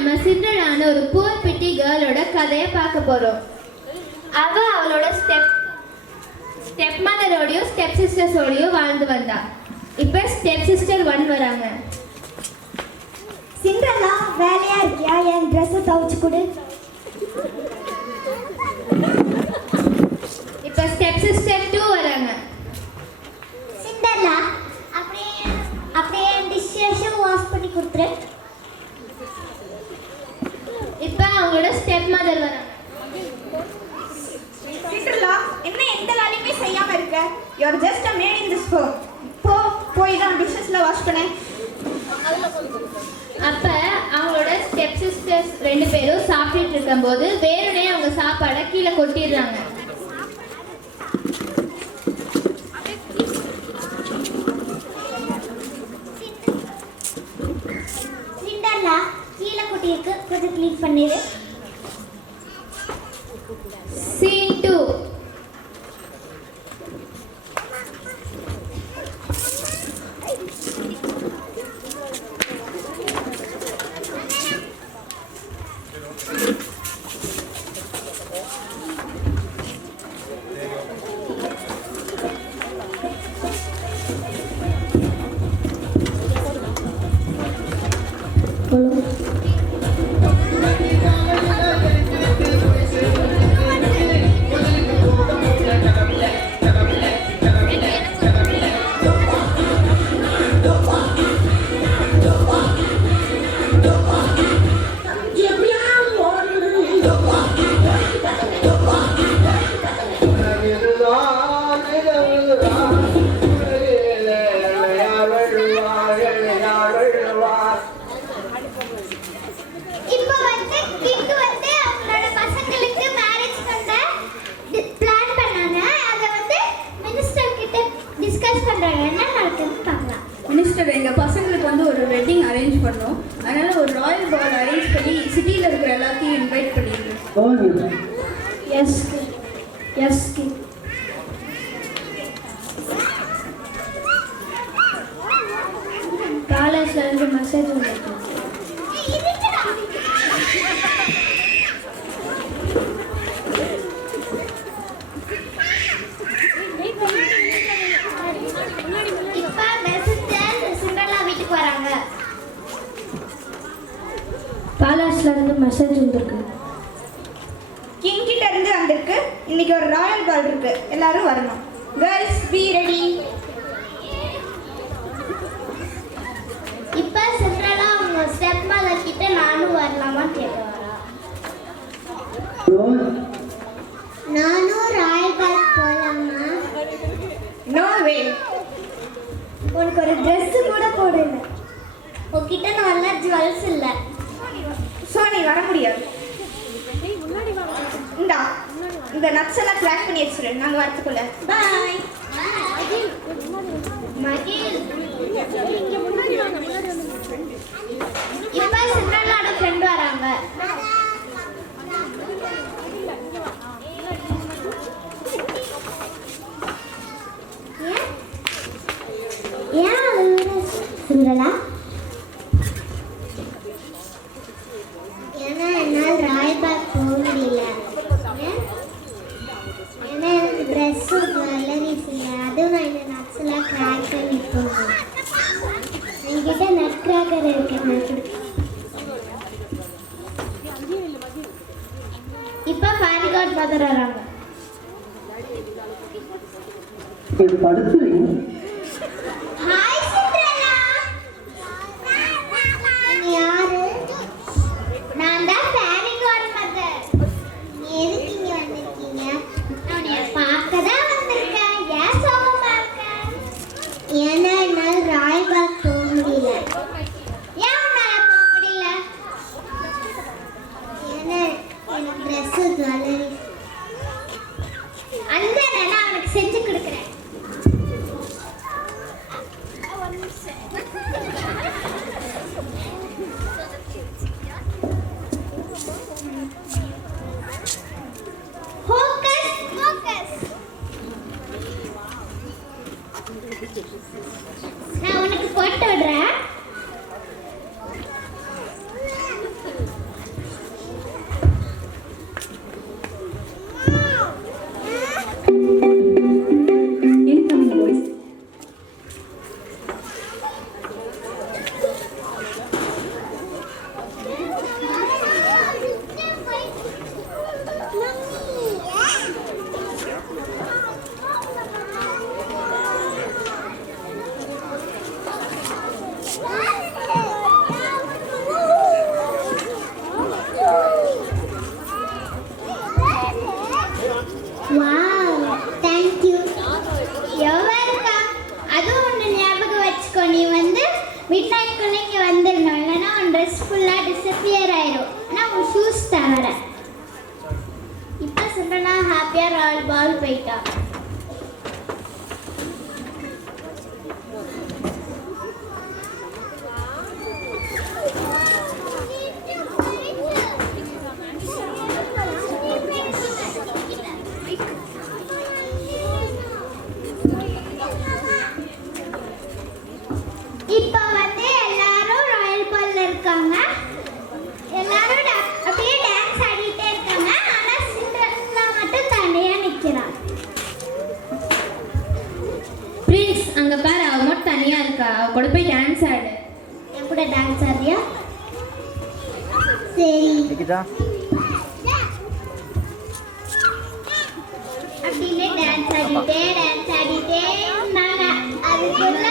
நம்ம சிண்ட்ரெல்லான ஒரு புவர் பிட்டி கேர்ளோட கதையை பார்க்க போறோம். அவளோட ஸ்டெப் மதரோடையும் ஸ்டெப் சிஸ்டர்ஸோடையும் வாழ்ந்து வந்தா. இப்ப ஸ்டெப் சிஸ்டர் 1 வராங்க. சிண்ட்ரெல்லா, வேலையா இருக்கியா? என் ட்ரெஸ்ஸை துவைச்சு கொடு. இப்ப ஸ்டெப் சிஸ்டர் 2 வராங்க. சிண்ட்ரெல்லா, அப்படியே என் டிஷ்ஷஸும் வாஷ் பண்ணி கொடுத்துரு. இப்ப அவங்களோட ஸ்டெப் மதர் வராங்க. சிண்ட்ரெல்லா, என்ன எந்த வேலையுமே செய்யாம இருக்க? You are just a maid in this home. போய் தான் டிஷ்ஷஸ்ல வாஷ் பண்ணு. அப்ப அவங்களோட ஸ்டெப் சிஸ்டர்ஸ் 2 பேரும் சாப்பிட்டுட்டு இருக்கும்போது வேணுனே அவங்க சாப்பாடை கீழே கொட்டிடுறாங்க. சிண்ட்ரெல்லா, கீழே கொட்டியிருக்கு, கொஞ்சம் க்ளீன் பண்ணிடு. Scene 2. மினிஸ்டர், எங்கள் பசங்களுக்கு வந்து ஒரு வெட்டிங் அரேஞ்ச் பண்ணோம். அதனால ஒரு ராயல் பால் அரேஞ்ச் பண்ணி சிட்டியில் இருக்கிற எல்லாத்தையும் இன்வைட் பண்ணியிருக்கேன். எஸ் காலேஜ்ல இருந்து மெசேஜ் வந்திருக்கு. பேலஸ்ல இருந்து மெசேஜ் வந்திருக்கு. கிங் கிட்ட இருந்து வந்திருக்கு. இன்னைக்கு ஒரு ராயல் பால் இருக்கு, எல்லாரும் வரணும். Girls be ready. இப்ப சிண்ட்ரெல்லா அவங்க ஸ்டெப் மதர் கிட்ட நானும் வரலாமா கேட்க வரா. நானும் ராயல் பால் போலாமா? No way. உனக்கு ஒரு ட்ரெஸ் கூட போடல. உன்கிட்ட நல்ல ஜுவல்ஸ் இல்ல. ஸோ நீ வர முடியாது. இந்த நட்ஸ் எல்லாம் கிராக் பண்ணி வச்சிரு, நாங்க வரதுக்குள்ள. பாய். மகில். இப்ப சிண்ட்ரெல்லாவோட ஃப்ரெண்ட் வராங்க. சிண்ட்ரெல்லா, ஏன்னா என்னால் ராயல் பால் போக முடியல. ஏன்னா எனக்கு ட்ரெஸ்ஸும் ஜுவல்லரிஸ் இல்லை. அதுவும் நான் இந்த நட்ஸ் எல்லாம் கிராக் பண்ணி போகணும். என்கிட்ட நட் கிராக்கர் இருக்கு, நான் கொடுக்குறேன். இப்போ பாரிகாட் மதர் வராங்க. Hi Cinderella. நீ யாரு? நான் தான் பாரிகாட் மதர். நீ எதுக்கு இங்க வந்திருக்கீங்க? நான் பார்க்க தான் வந்திருக்கேன். ஏன் சோகமா இருக்க? ஏன்னா என்னால் ராயல் பால் போக முடியல. ஏன் உன்னால போக முடியல? ஏன்னா எனக்கு ட்ரெஸ்ஸு ஜுவல்லரி அந்த நான் அவனுக்கு செஞ்சு கொடுக்குறேன். ட்ரெஸ் ஃபுல்லாக டிஸப்பியர் ஆயிரும் ஆனால் உன் ஷூஸ் தவிர. இப்போ சொல்கிறேன்னா ஹாப்பியாக ராயல் பால் போயிட்டா. இப்போ வந்து எல்லாரும் ராயல் பால்ல இருக்காங்க. எல்லாரும் அப்படியே டான்ஸ் ஆடிட்டே இருக்காங்க. ஆனா சிண்ட்ரெல்லா மட்டும் தனியா நிக்கிறான். பிரின்ஸ் அங்க பாரு, அவ மட்டும் தனியா இருக்கா. அவ கூட போய் டான்ஸ் ஆடு. என் கூட டான்ஸ் ஆடுறியா? சரி. அப்படின்னு டான்ஸ் ஆடிட்டே இருந்தாங்க. அதுக்குள்ள